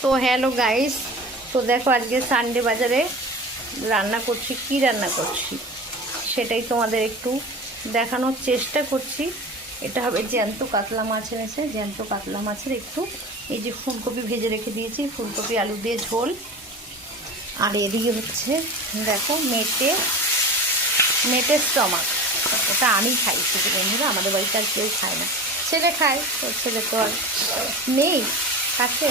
তো hello guys, তো দেখো আজকে সানডে বাজারে রান্না করছি। কি রান্না করছি সেটাই তোমাদের একটু দেখানোর চেষ্টা করছি। এটা হবে জ্যান্ত কাতলা মাছ এনেছে, জ্যান্ত কাতলা মাছের একটু এই যে ফুলকপি ভেজে রেখে দিয়েছি, ফুলকপি আলু দিয়ে ঝোল। আর এদিকে হচ্ছে দেখো মেটের স্টমাক। ওটা আমি খাই শুধু, বন্ধুরা আমাদের বাড়িতে আর কেউ খায় না। ছেলে খায়, তো ছেলে তো আর নেই কাছে,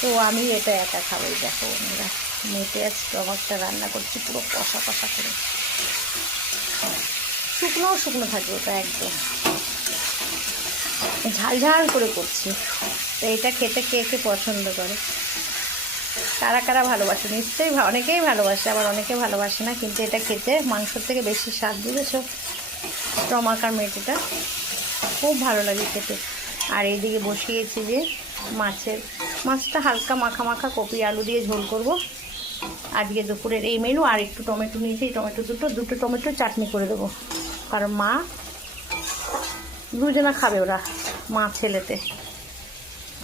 তো আমি এটা একা খাবো। দেখো বন্ধুরা, মেটে আর স্টমাকটা রান্না করছি পুরো কষা কষা করে, শুকনো শুকনো থাকবে ওটা, একদম ঝাল ঝাল করে করছি। তো এটা খেতে কে কে পছন্দ করে, কারা কারা ভালোবাসে? নিশ্চয়ই অনেকেই ভালোবাসে, আবার অনেকে ভালোবাসে না, কিন্তু এটা খেতে মাংসর থেকে বেশি স্বাদ, বুঝেছো? স্টমাক আর মেটেটা খুব ভালো লাগে খেতে। আর এইদিকে বসিয়েছি যে মাছটা হালকা মাখা মাখা কপি আলু দিয়ে ঝোল করব আজকে দুপুরের এই মেনু। আর একটু টমেটো নিয়েছি, টমেটো দুটো টমেটো চাটনি করে দেবো, কারণ মা দুজনা খাবে, ওরা মা ছেলেতে।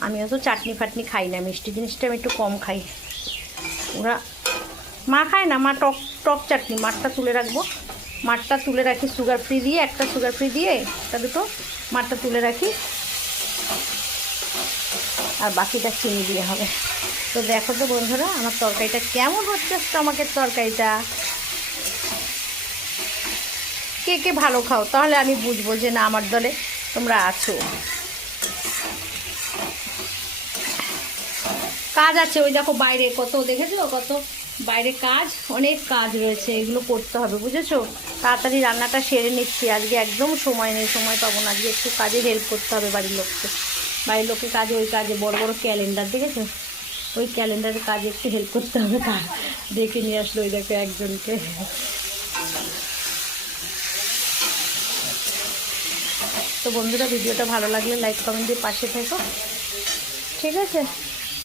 আমিও তো চাটনি ফাটনি খাই না, মিষ্টি জিনিসটা আমি একটু কম খাই। ওরা মা খায় না, মা টক টক চাটনি, মাঠটা তুলে রাখবো, মাঠটা তুলে রাখি সুগার ফ্রি দিয়ে, একটা সুগার ফ্রি দিয়ে একটা দুটো মাঠটা তুলে রাখি, আর বাকিটা চিনি দিয়ে হবে। তো দেখো তো বন্ধুরা আমার তরকারিটা কেমন হচ্ছে, স্টমাকের তরকারিটা। কে কে ভালো খাও, তাহলে আমি বুঝবো যে না আমার দলে তোমরা আছো। কাজ আছে, ওই দেখো বাইরে কত, দেখেছো কত বাইরে কাজ, অনেক কাজ রয়েছে, এগুলো করতে হবে, বুঝেছো? তাড়াতাড়ি রান্নাটা সেরে নিচ্ছি, আজকে একদম সময় নেই, সময় পাবো না। আজকে একটু কাজে হেল্প করতে হবে বাড়ির লোককে কাজে, ওই কাজে বড় বড় ক্যালেন্ডার দেখেছো, ওই ক্যালেন্ডারের কাজে একটু হেল্প করতে হবে। তার ডেকে নিয়ে আসলো ওই দেখো একজনকে। তো বন্ধুরা ভিডিওটা ভালো লাগলে লাইক কমেন্ট দিয়ে পাশে থেকো, ঠিক আছে?